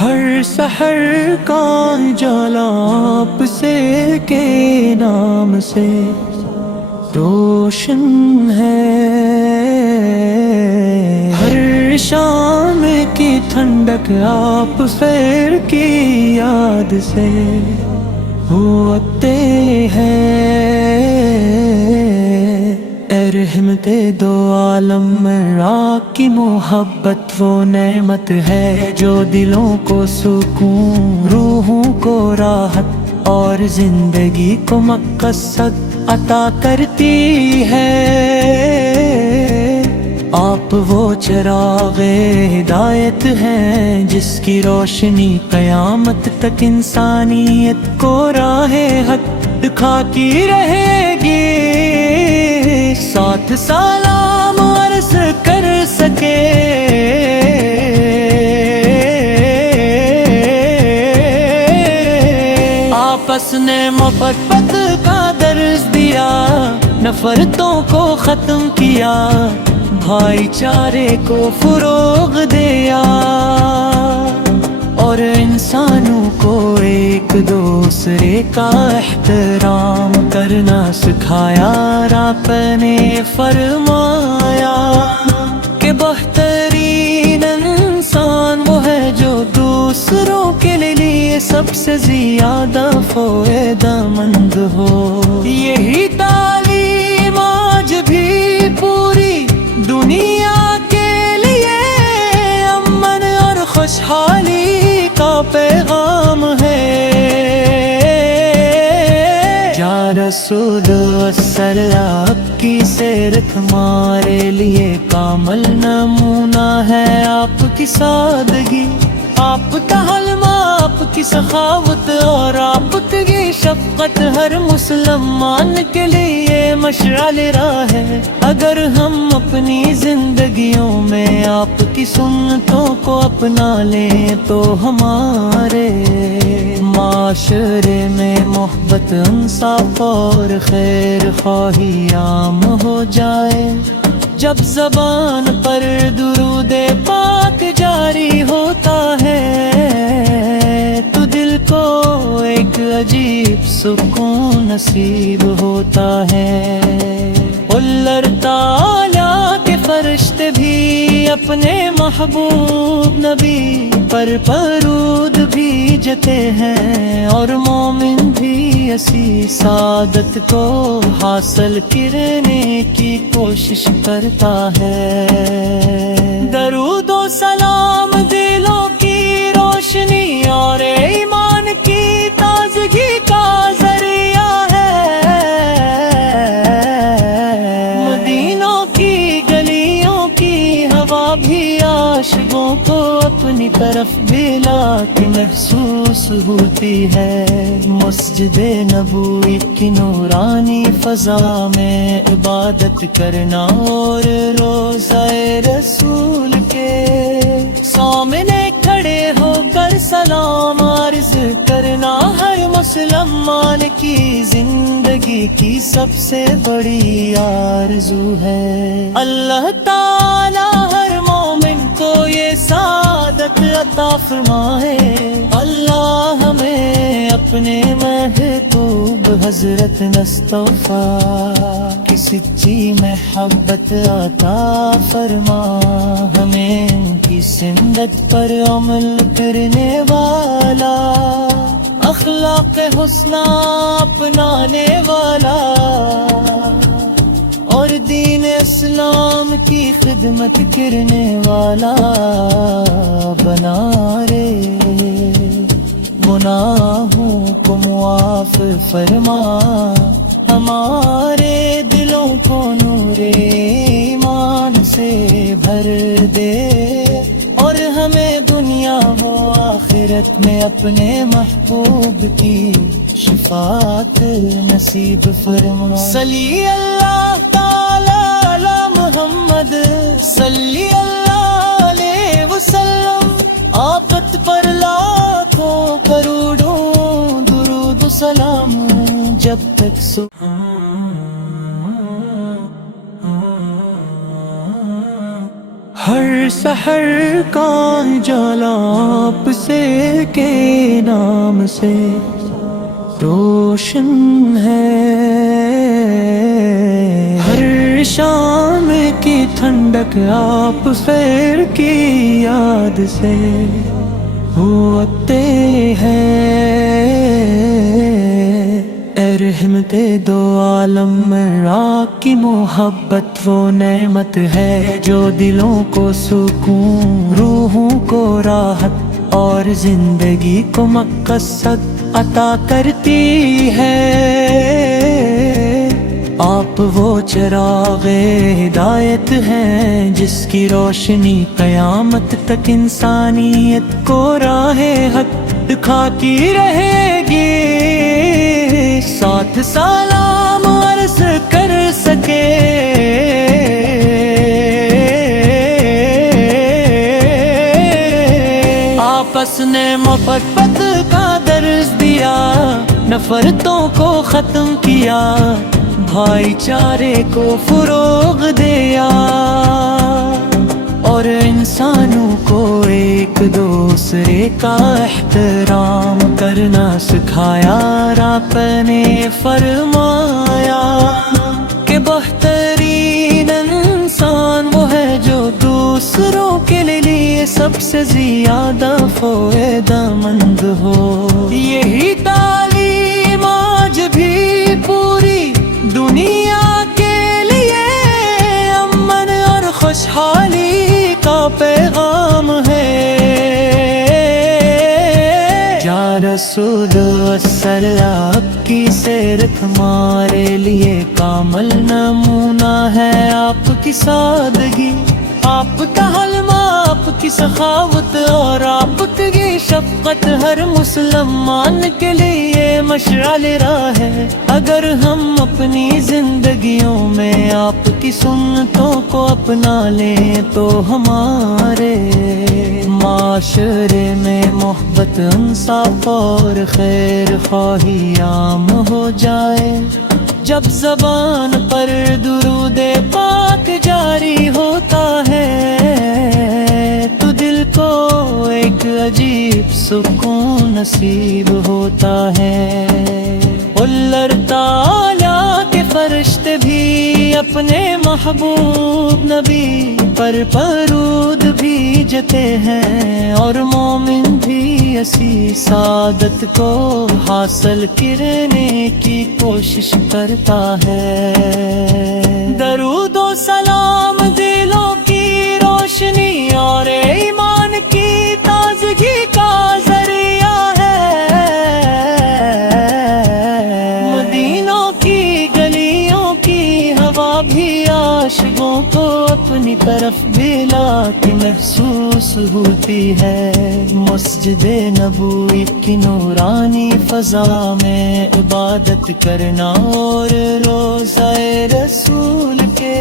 ہر سحر کا اجالا آپ سے کے نام سے روشن ہے، ہر شام کی ٹھنڈک آپ خیر کی یاد سے ہوتے ہیں۔ اے رحمت دو عالم میں آپ کی محبت وہ نعمت ہے جو دلوں کو سکون، روحوں کو راحت اور زندگی کو مقصد عطا کرتی ہے۔ آپ وہ چراغ ہدایت ہیں جس کی روشنی قیامت تک انسانیت کو راہ حق دکھاتی رہے گی۔ ساتھ سلام عرض کر سکے آپس نے محبت کا درس دیا، نفرتوں کو ختم کیا، بھائی چارے کو فروغ دیا اور انسانوں کو ایک دوسرے کا احترام کرنا سکھایا۔ آپ نے فرمایا کہ بہترین انسان وہ ہے جو دوسروں کے لیے سب سے زیادہ فائدہ مند ہو۔ یہی تعلیم آج بھی پوری دنیا کے لیے امن اور خوشحالی کا پیغام ہے۔ یا رسول اللہ آپ کی سیرت ہمارے لیے کامل نمونہ ہے۔ آپ کی سادگی، آپ کا حلم، آپ کی سخاوت اور آپ کی شفقت ہر مسلمان کے لیے مشعل راہ ہے۔ اگر ہم اپنی زندگیوں میں آپ کی سنتوں کو اپنا لیں تو ہمارے معاشرے میں محبت، انصاف اور خیر خواہی عام ہو جائے۔ جب زبان پر درود پاک جاری ہوتا ہے تو دل کو ایک عجیب سکون نصیب ہوتا ہے۔ اللہ تعالیٰ کے فرشتے بھی اپنے محبوب نبی پر درود بھیجتے ہیں اور مومن بھی اسی سعادت کو حاصل کرنے کی کوشش کرتا ہے۔ درود و سلام دلوں کی روشنی اور ایمان کی تازگی کا ذریعہ ہے۔ مدینوں کی گلیوں کی ہوا بھی عاشقوں کو اپنی طرف بلا کے محسوس ہوتی ہے۔ مسجد نبوی کی نورانی فضا میں عبادت کرنا اور روضہ رسول کے سامنے کھڑے ہو کر سلام عرض کرنا ہر مسلمان کی زندگی کی سب سے بڑی آرزو ہے۔ اللہ تعالی ہر مومن کو یہ سعادت عطا فرمائے۔ اللہ ہمیں اپنے محبوب حضرت مصطفیٰ کی سچی محبت عطا فرما، ہمیں ان کی سنت پر عمل کرنے والا، اخلاق حسنہ اپنانے والا اور دین اسلام کی خدمت کرنے والا بنا رے۔ گناہوں کو معاف فرما، ہمارے دلوں کو نور ایمان سے بھر دے اور ہمیں دنیا و آخرت میں اپنے محبوب کی شفاعت نصیب فرما۔ صلی اللہ تعالی علی محمد، صلی اللہ علیہ وسلم۔ آقت پر لاکھوں کروڑوں درود و سلام جب تک ہر سحر کا اجالا آپ سے کے نام سے روشن ہے، ہر شام کی ٹھنڈک آپ خیر کی یاد سے ہوتے ہیں۔ اے رحمت دو عالم میں آپ کی محبت وہ نعمت ہے جو دلوں کو سکون، روحوں کو راحت اور زندگی کو مقصد عطا کرتی ہے۔ آپ وہ چراغ ہدایت ہیں جس کی روشنی قیامت تک انسانیت کو راہ حق دکھاتی رہے گی۔ ساتھ سلام عرض کر سکے آپس نے محبت کا درس دیا، نفرتوں کو ختم کیا، بھائی چارے کو فروغ دیا، اور انسانوں کو ایک دوسرے کا احترام کرنا سکھایا۔ آپ نے فرمایا کہ بہترین انسان وہ ہے جو دوسروں کے لیے سب سے زیادہ فائدہ مند ہو۔ یہی تعلیم آج بھی پوری دنیا کے لیے امن اور خوشحالی کا پیغام ہے۔ یا رسول وصل آپ کی سیرت ہمارے لیے کامل نمونہ ہے۔ آپ کی سادگی، آپ کا حلم، آپ کی سخاوت اور آپ کی شفقت ہر مسلمان کے لیے مشعل راہ ہے۔ اگر ہم اپنی زندگیوں میں آپ کی سنتوں کو اپنا لیں تو ہمارے معاشرے میں محبت، انصاف اور خیر خواہی عام ہو جائے۔ جب زبان پر درود پاک جاری ہوتا ہے تو دل کو ایک عجیب سکون نصیب ہوتا ہے۔ اللہ تعالیٰ کے فرشتے بھی اپنے محبوب نبی پر درود بھیجتے ہیں، اور مومن بھی اسی سعادت کو حاصل کرنے کی کوشش کرتا ہے۔ درود و سلام دلوں کی روشنی اور ایمان کی تازگی کا ذریعہ ہے۔ مدینوں کی گلیوں کی ہوا بھی عاشقوں کو اپنی طرف بلا کے محسوس ہوتی ہے۔ مسجد نبوی کی نورانی فضا میں عبادت کرنا اور روضہ رسول کے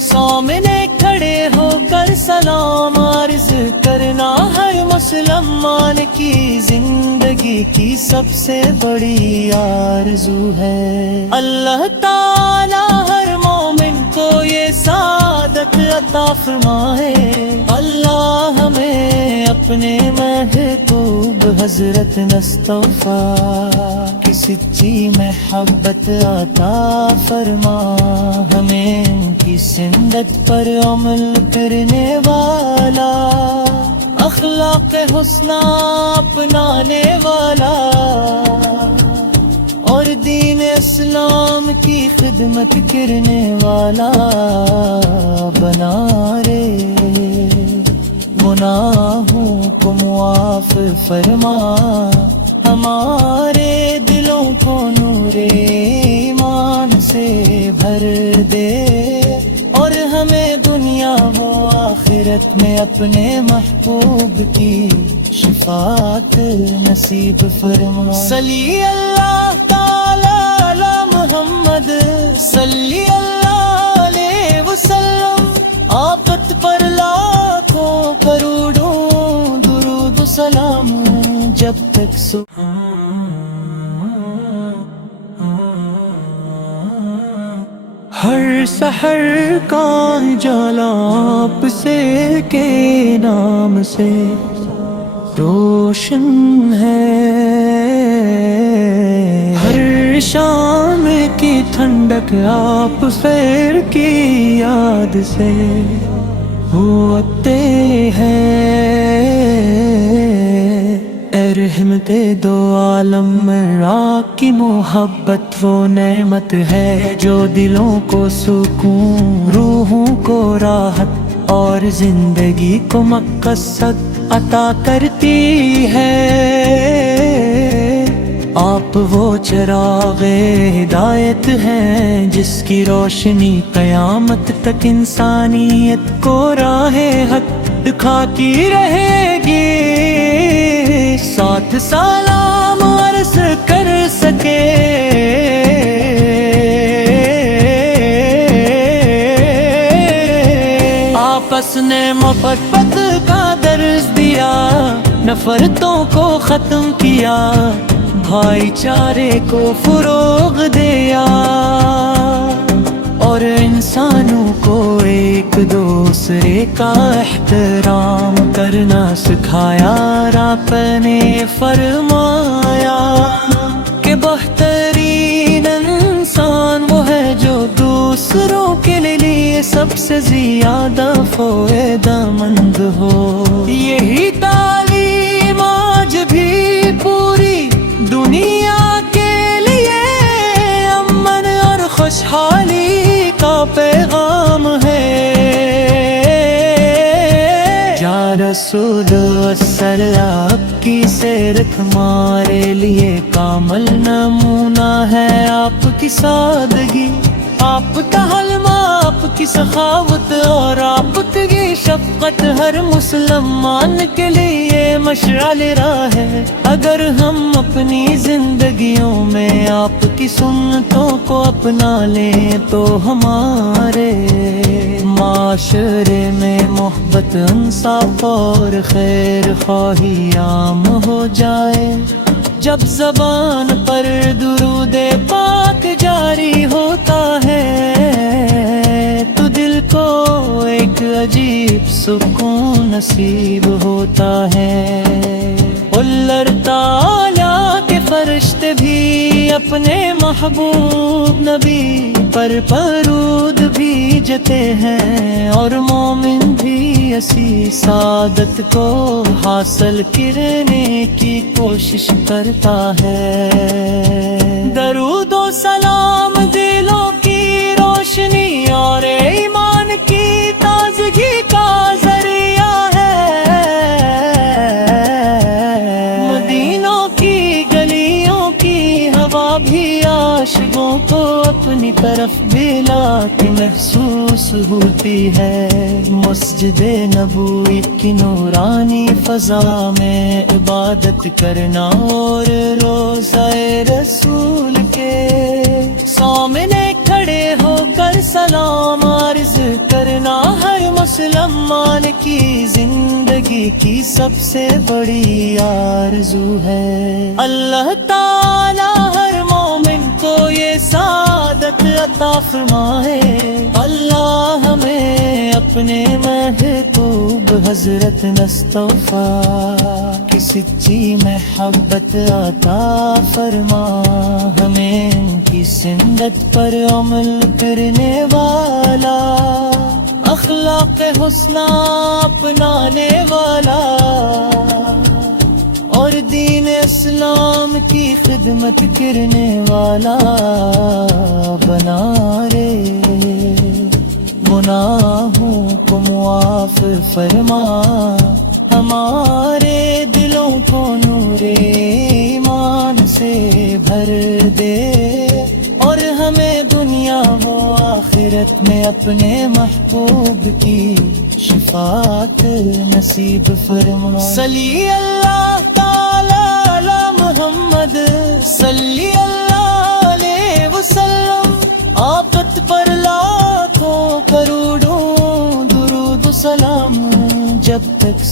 سامنے کھڑے ہو کر سلام عرض کرنا ہر مسلمان کی زندگی کی سب سے بڑی آرزو ہے۔ اللہ تعالی ہر مومن کو یہ سعادت عطا فرمائے۔ اللہ ہمیں اپنے محبوب حضرت مصطفیٰ کی سچی محبت عطا فرما، ہمیں ان کی سنت پر عمل کرنے والا، اخلاق حسنہ اپنانے والا، اور دین اسلام کی خدمت کرنے والا بنا رے۔ گناہوں کو معاف فرما، ہمارے دلوں کو نور ایمان سے بھر دے، اور ہمیں دنیا و آخرت میں اپنے محبوب کی شفاعت نصیب فرما۔ صلی اللہ تعالی علی محمد، صلی اللہ علیہ وسلم، آقت پر لاکھوں کروڑوں درود و سلام جب تک ہر سحر کا اجالا آپ سے کے نام سے روشن ہے، ہر شام کی ٹھنڈک آپ خیر کی یاد سے ہوتے ہیں۔ اے رحمت دو عالم میں آپ کی محبت وہ نعمت ہے جو دلوں کو سکون، روحوں کو راحت اور زندگی کو مقصد عطا کرتی ہے۔ آپ وہ چراغ ہدایت ہیں جس کی روشنی قیامت تک انسانیت کو راہ حق دکھاتی رہے گی۔ ساتھ سلام عرض کر سکے آپس نے محبت کا درس دیا، نفرتوں کو ختم کیا، بھائی چارے کو فروغ دیا، اور انسانوں کو ایک دوسرے کا احترام کرنا سکھایا۔ آپ نے فرمایا کہ بہترین انسان وہ ہے جو دوسروں کے لیے سب سے زیادہ فائدہ مند ہو۔ یہی تعلیم آج بھی پوری دنیا کے لیے امن اور خوشحالی کا پیغام ہے۔ یا رسول اللہ آپ کی سیرت ہمارے لیے کامل نمونہ ہے۔ آپ کی سادگی، آپ کا حلم، آپ کی سخاوت اور آپ کی شفقت ہر مسلمان کے لیے مشعل راہ ہے۔ اگر ہم اپنی زندگیوں میں آپ کی سنتوں کو اپنا لیں تو ہمارے معاشرے میں محبت، انصاف اور خیر خواہی عام ہو جائے۔ جب زبان پر درود پاک جاری ہوتا ہے تو دل کو ایک عجیب سکون نصیب ہوتا ہے۔ اللہ تعالیٰ کے فرشتے بھی اپنے محبوب نبی پر درود بھیجتے ہیں، اور مومن بھی اسی سعادت کو حاصل کرنے کی کوشش کرتا ہے۔ درود و سلام دلوں کی روشنی اور ایمان کی تازگی کا ذریعہ ہے۔ مدینوں کی گلیوں کی ہوا بھی عاشقوں کو اپنی طرف بلاتی محسوس ہوتی ہے۔ مسجد نبوی کی نورانی فضا میں عبادت کرنا اور روضہ رسول کے سامنے کھڑے ہو کر سلام عرض کرنا ہر مسلمان کی زندگی کی سب سے بڑی آرزو ہے۔ اللہ تعالی ہر مومن کو یہ سعادت عطا فرمائے۔ اللہ ہمیں اپنے محبوب حضرت مصطفیٰ کی سچی محبت عطا فرما، ہمیں ان کی سنت پر عمل کرنے والا، اخلاق حسنہ اپنانے والا، اور دین اسلام کی خدمت کرنے والا بنا رے۔ گناہوں کو معاف فرما، ہمارے دلوں کو نور ایمان سے بھر دے، اور ہمیں دنیا و آخرت میں اپنے محبوب کی شفاعت نصیب فرما۔ صلی اللہ تعالی علی محمد، صلی اللہ علیہ وسلم۔ آفت پر لاکھوں کروڑوں درود و سلام جب تک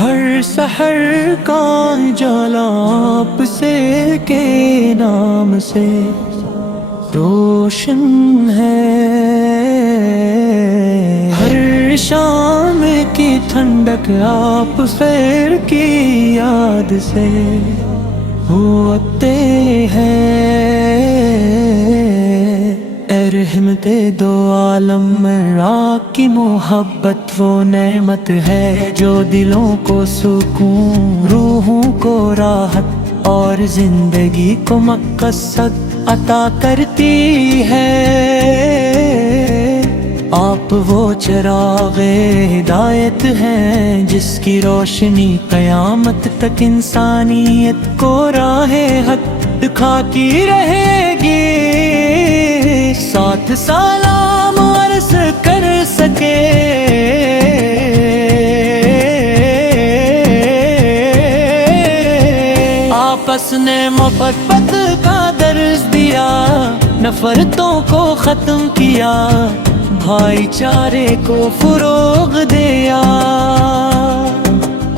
ہر سحر کا جالا آپ سے کے نام سے روشن ہے، ہر شام کی ٹھنڈک آپ خیر کی یاد سے ہوتے ہیں۔ اے رحمت دو عالم میں آپ کی محبت وہ نعمت ہے جو دلوں کو سکون، روحوں کو راحت اور زندگی کو مقصد عطا کرتی ہے۔ آپ وہ چراغ ہدایت ہیں جس کی روشنی قیامت تک انسانیت کو راہ حق دکھاتی رہے گی۔ ساتھ سلام عرض کر سکے آپس نے محبت کا درس دیا، نفرتوں کو ختم کیا، بھائی چارے کو فروغ دیا،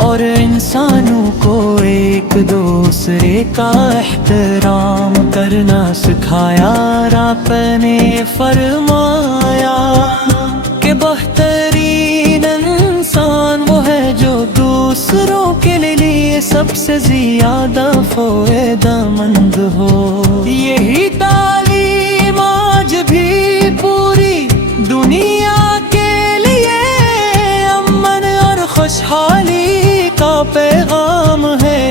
اور انسانوں کو ایک دوسرے کا احترام کرنا سکھایا۔ آپ نے فرمایا کہ بہترین انسان وہ ہے جو دوسروں کے لیے سب سے زیادہ فائدہ مند ہو۔ یہی تعلیم آج بھی پوری دنیا کے لیے امن اور خوشحالی کا پیغام ہے۔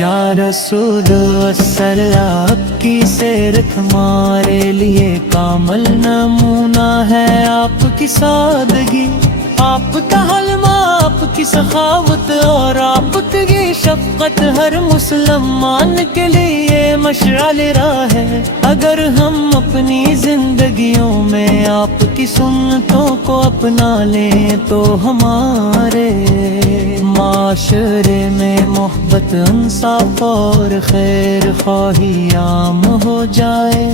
یا رسول اثر آپ کی سیرت ہمارے لیے کامل نمونہ ہے۔ آپ کی سادگی، آپ کا حلم، آپ کی سخاوت اور آپ کی شفقت ہر مسلمان کے لیے مشعل راہ ہے۔ اگر ہم اپنی زندگیوں میں آپ کی سنتوں کو اپنا لیں تو ہمارے معاشرے میں محبت، انصاف اور خیر خواہی عام ہو جائے۔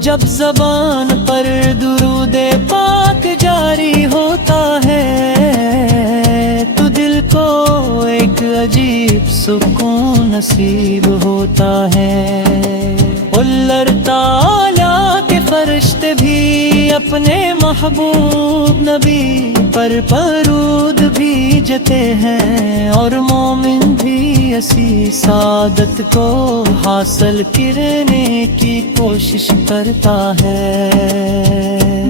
جب زبان پر درود پاک جاری ہوتا ہے تو دل کو ایک عجیب سکون نصیب ہوتا ہے۔ اللہ تعالیٰ کے فرشتے بھی اپنے محبوب نبی پر درود بھیجتے ہیں، اور مومن بھی اسی سعادت کو حاصل کرنے کی کوشش کرتا ہے۔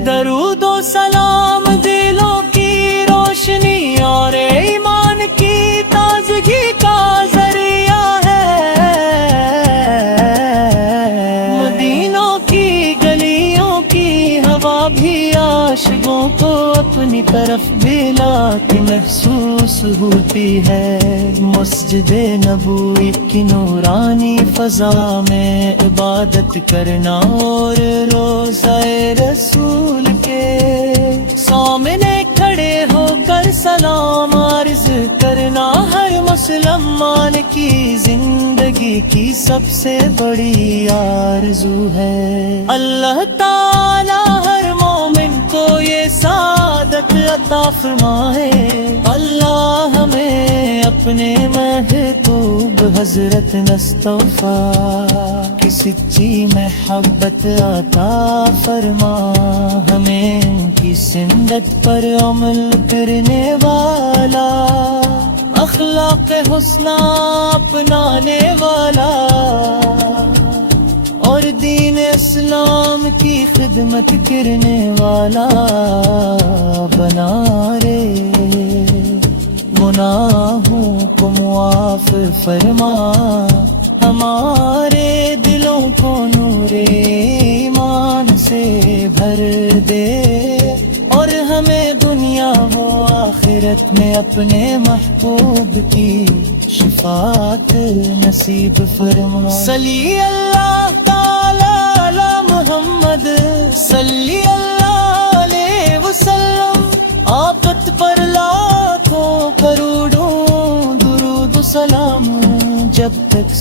درود و سلام دلوں کی روشنی اور ایمان کی تازگی کا ذریعہ ہے۔ مدینوں کی گلیوں کی ہوا بھی عاشقوں کو اپنی طرف بلاتی محسوس ہوتی ہے۔ مسجد نبوی کی نورانی فضا میں عبادت کرنا اور روضہ رسول کے سامنے کھڑے ہو کر سلام عرض کرنا ہر مسلمان کی زندگی کی سب سے بڑی آرزو ہے۔ اللہ تعالی ہر مومن کو یہ سعادت عطا فرمائے۔ اللہ ہمیں اپنے محبوب حضرت مصطفیٰ کی سچی محبت عطا فرما، ہمیں ان کی سنت پر عمل کرنے والا، اخلاق حسنہ اپنانے والا اور دین اسلام کی خدمت کرنے والا بنا رے۔ گناہوں کو معاف فرما، ہمارے دلوں کو نور ایمان سے بھر دے، اور ہمیں دنیا و آخرت میں اپنے محبوب کی شفاعت نصیب فرما۔ صلی اللہ تعالی علی محمد، صلی اللہ علیہ وسلم۔ آفت پر لاکھوں کروڑوں درود و سلام، جب تک